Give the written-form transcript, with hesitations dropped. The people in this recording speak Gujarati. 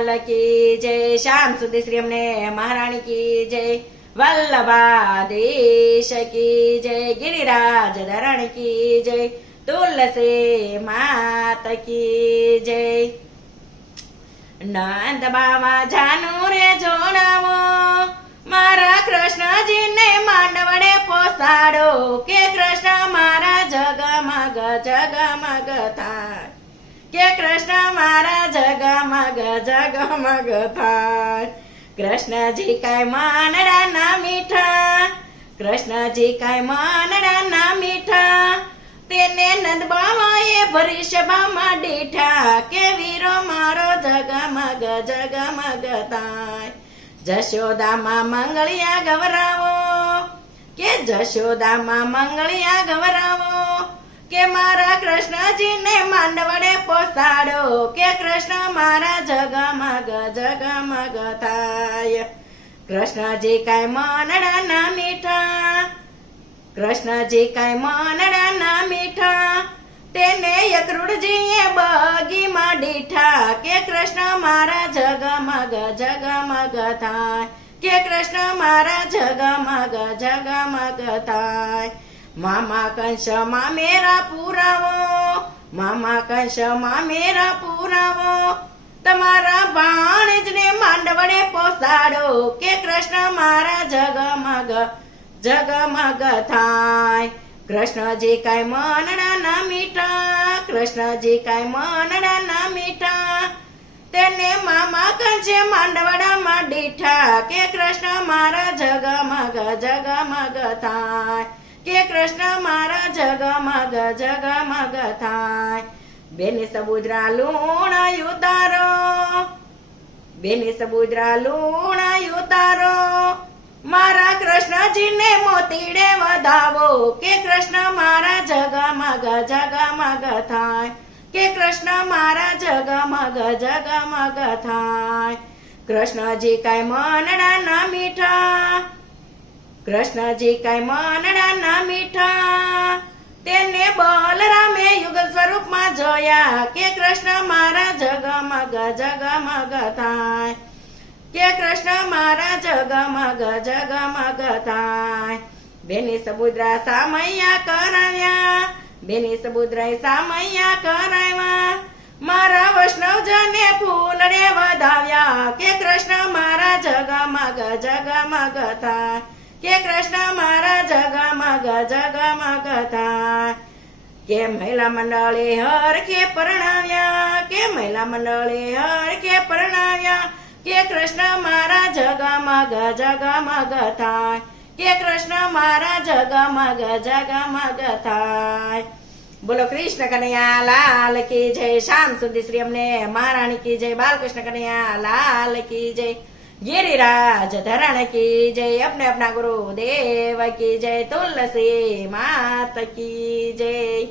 લાલ કી જય, શ્યામ સુંદર શ્રી અમને મહારાણી કી જય, વલ્લભાદેશ કી જય, ગિરિરાજ ધરણ કી જય, તુલસી માત કી જય. નંદ બાવા જાનું રે જોડાવો, મારા કૃષ્ણજીને માંડવડે પોસાડો, કે કૃષ્ણ મારા જગમગ જગમગ થાય, કે કૃષ્ણ મારા જગમગ થાય. કૃષ્ણજી કાંઈ માનડા ના મીઠા, કૃષ્ણજી કાંઈ માનડા ના મીઠા, તેને નંદ બાવાએ ભરી સભામાં દીઠા, કે વીરો મારો જગમગ જગમગ થાય. જશોદામાં મંગળિયા ગવરાવો, કે જશોદામાં મંગળિયા ગવરાવો, કે મારા કૃષ્ણજીને માંડવડે પોસાડો, કે કૃષ્ણ મારા જગમગ જગમગ થાય. કૃષ્ણજી કાંઈ માનડા ના મીઠા, કૃષ્ણજી કાંઈ માનડા ના મીઠા, તેને યકૃડજીએ બગીમાં દીઠા, કે કૃષ્ણ મારા જગમગ જગમગ થાય, કે કૃષ્ણ મારા જગમગ જગમગ થાય. મામા કંસમાં મેરા પુરાવો, મામા કંસમાં મેરા પુરાવો, તમારા ભાણેજને માંડવડે પોસાડો, કે કૃષ્ણ મારા જગમગ જગમગ થાય. કૃષ્ણજી કાંઈ માનડા ના મીઠા, કૃષ્ણજી કાંઈ માનડા ના મીઠા, તેને મામા કંસે માંડવડામાં દીઠા, કે કૃષ્ણ મારા જગમગ જગમગ થાય, કે કૃષ્ણ મારા જગમગ જગમગ થાય. બેની સબુદ્રા લુણા ઉતારો, બેની સબુદ્રા લુણા ઉતારો, મારા કૃષ્ણજીને મોતીડે વધાવો, કે કૃષ્ણ મારા જગમગ જગમગ થાય, કે કૃષ્ણ મારા જગમગ જગમગ થાય. કૃષ્ણજી કાંઈ માનડા ના મીઠા, કૃષ્ણજી કાંઈ માનડા ના મીઠા, તેને બલરામે યુગલ સ્વરૂપમાં જોયા, કે કૃષ્ણ મારા જગમગ જગમગ થાય, કે કૃષ્ણ મારા જગમગ જગમગ થાય. બેની સબુદ્રા સામૈયા કરાવ્યા, બેની સબુદ્રાએ સામૈયા કરાવ્યા, મારા વૈષ્ણવજને ફૂલડે વધાવ્યા, કે કૃષ્ણ મારા જગમગ જગમગ થાય, કે કૃષ્ણ મારા જગમગ જગમગ થાય. કે મહિલા મંડળે હરખે પરણાવ્યા, કે મહિલા મંડળે હરખે પરણાવ્યા, કે કૃષ્ણ મારા જગમગ જગમગ થાય, કે કૃષ્ણ મારા જગમગ જગમગ થાય. બોલો કૃષ્ણ કનૈયા લાલ કી જય, શ્યામ સુંદર શ્રી અમને મહારાણી કી જય, બાલકૃષ્ણ કનૈયા લાલ કી જય, गिरिराज धरण की जय, अपने अपना गुरुदेव की जय, तुलसी मात की जय.